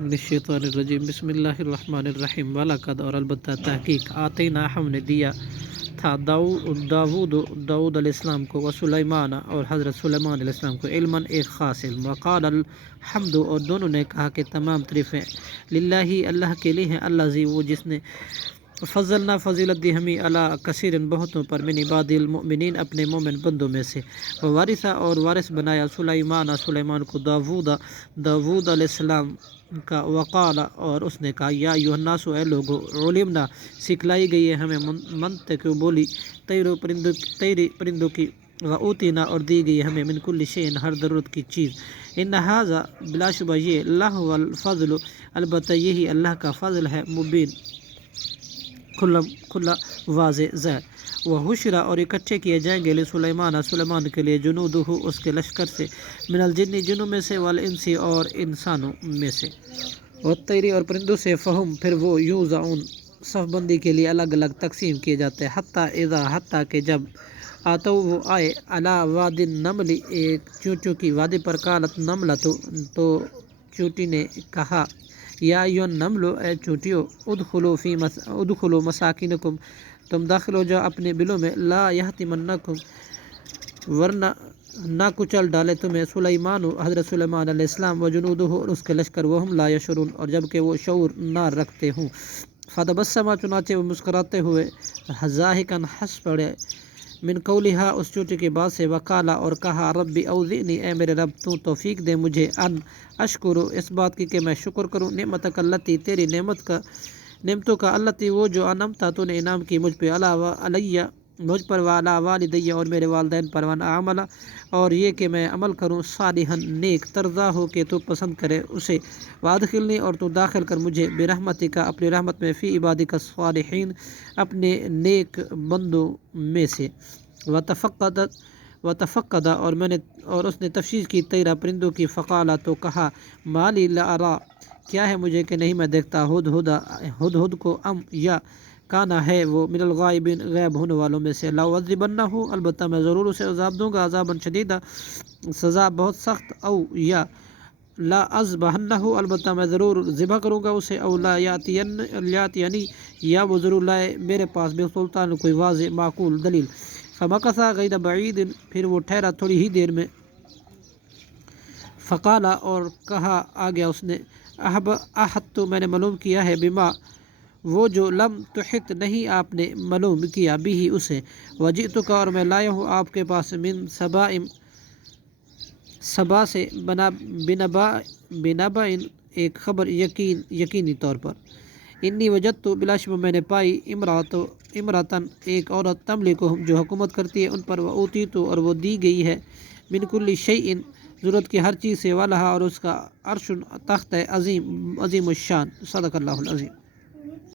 الشیطان الرجیم بسم اللہ الرحمن الرحیم وَلَقَدْ اور البتہ تحقیق آتینا ہم نے دیا تھا داؤد علیہ السلام کو وسلیمان اور حضرت سلیمان علیہ السلام کو علماً ایک خاص علم وقال الحمد اور دونوں نے کہا کہ تمام تعریفیں للہ اللہ کے لیے ہیں الذی وہ جس نے فضلنا فضیلت دی ہمیں علی کثیر بہتوں پر من عباد المؤمنین اپنے مومن بندوں میں سے وارثہ اور وارث بنایا سلیمان کو داود علیہ السلام کا وقال اور اس نے کہا یا ایھا الناس اے لوگو علمنا سکھلائی گئی ہے ہمیں منطق بولی طیری پرندوں کی وأوتینا اور دی گئی ہمیں من کل شیء ہر ضرورت کی چیز ان ھذا بلا شبہ یہ اللہ الفضل البتہ یہی اللہ کا فضل ہے مبین کھلا واضح ظاہر وحشر اور اکٹھے کیے جائیں گے سلیمان کے لیے جنودہ اس کے لشکر سے من الجن جنوں میں سے والانس اور انسانوں میں سے والطیر اور پرندوں سے فہم پھر وہ یوزعون صف بندی کے لیے الگ الگ تقسیم کیے جاتے ہیں حتیٰ کہ جب آتو وہ آئے علی واد النمل ایک چونچوں کی وادی پر قالت نملۃ تو چونٹی نے کہا یا ایھا النمل اے چونٹیوں ادخلوا مساکنکم تم داخل ہو جاؤ اپنے بلوں میں لا یحطمنکم ورنہ نہ کچل ڈالے تمہیں سلیمان حضرت سلیمان علیہ السلام و جنودہ اور اس کے لشکر وہم لا یشعرون اور جب کہ وہ شعور نہ رکھتے ہوں فتبسم چنانچہ وہ مسکراتے ہوئے ضاحکاً ہنس پڑے من قولہا اس چوٹی کے بعد سے وقالا اور کہا ربی اوزعنی اے میرے رب تو توفیق دے مجھے ان اشکر اس بات کی کہ میں شکر کروں نعمتک التی تیری نعمتوں کا التی وہ جو انعمتا تو نے انعام کی مجھ پہ علیہ مجھ پر وعلی والدی اور میرے والدین پر وان اعمل اور یہ کہ میں عمل کروں صالحا نیک ترضا ہو کہ تو پسند کرے اسے وادخلنی اور تو داخل کر مجھے برحمتک اپنی رحمت میں فی عبادک الصالحین اپنے نیک بندوں میں سے وتفقد اور اس نے تفشیش کی طیرہ پرندوں کی فقالا تو کہا مالی لا ارا کیا ہے مجھے کہ نہیں میں دیکھتا ہدہد کو ام یا کانا ہے وہ من الغائبین غیب ہونے والوں میں سے لاعذبنہ البتہ میں ضرور اسے عذاب دوں گا عذابا شدیدہ سزا بہت سخت او یا لا اذبحنہ البتہ میں ضرور ذبح کروں گا اسے او لا یاتینی یا وہ ضرور لائے میرے پاس بے سلطان کوئی واضح معقول دلیل فمکث غیر بعید پھر وہ ٹھہرا تھوڑی ہی دیر میں فقالا اور کہا آ گیا اس نے احط تو میں نے معلوم کیا ہے بما وہ جو لم تحط نہیں آپ نے معلوم کیا بھی اسے وجئتک اور میں لایا ہوں آپ کے پاس من سبا سے بنبا ایک خبر یقینی طور پر انی وجدت بلا شبہ میں نے پائی امراتن ایک عورت تملکہم جو حکومت کرتی ہے ان پر واوتیت اور وہ دی گئی ہے من کل شیء ضرورت کی ہر چیز سے والہا اور اس کا عرش تخت ہے عظیم الشان صدق اللہ العظیم.